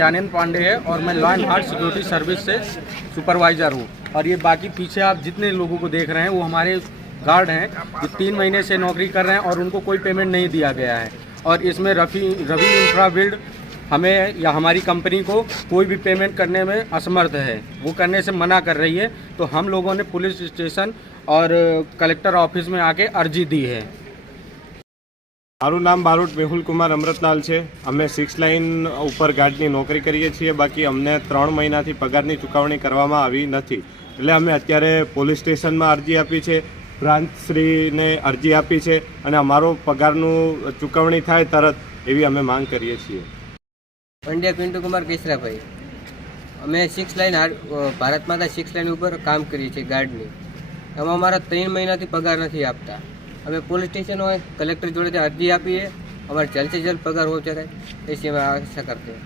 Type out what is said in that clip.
आनंद पांडे है और मैं law and heart security service से सुपरवाइज़र हूँ। और ये बाकी पीछे आप जितने लोगों को देख रहे हैं वो हमारे गार्ड हैं जो 3 महीने से नौकरी कर रहे हैं और उनको कोई पेमेंट नहीं दिया गया है। और इसमें रवि इंफ्रा बिल्ड हमें या हमारी कंपनी को कोई भी पेमेंट करने में असमर्थ है, वो करने से मना कर रही है। तो हम लोगों ने पुलिस स्टेशन और कलेक्टर ऑफिस में आके अर्जी दी है। મારું નામ બારોટ મેહુલ કુમાર અમૃતલાલ છે। અમે 6 લાઇન ઉપર ગાર્ડની નોકરી કરીએ છીએ। બાકી અમને 3 મહિનાથી પગારની ચૂકવણી કરવામાં આવી નથી, એટલે અમે અત્યારે પોલીસ સ્ટેશનમાં અરજી આપી છે, બ્રાન્ચશ્રીને અરજી આપી છે અને અમારો પગારનું ચૂકવણી થાય તરત એવી અમે માંગ કરીએ છીએ। પંડ્યા પિન્ટુ કુમાર કેસરાભાઈ, અમે 6 લાઇન ભારત માતા 6 લાઇન ઉપર કામ કરીએ છીએ ગાર્ડની। એમાં અમારા 3 મહિનાથી પગાર નથી આપતા। અમે પોલીસ સ્ટેશન હોય કલેક્ટર જોડે અરજી આપીએ, અમારે જલ્દ से जल्द पगार हो जाए ऐसी हम आशा करते हैं।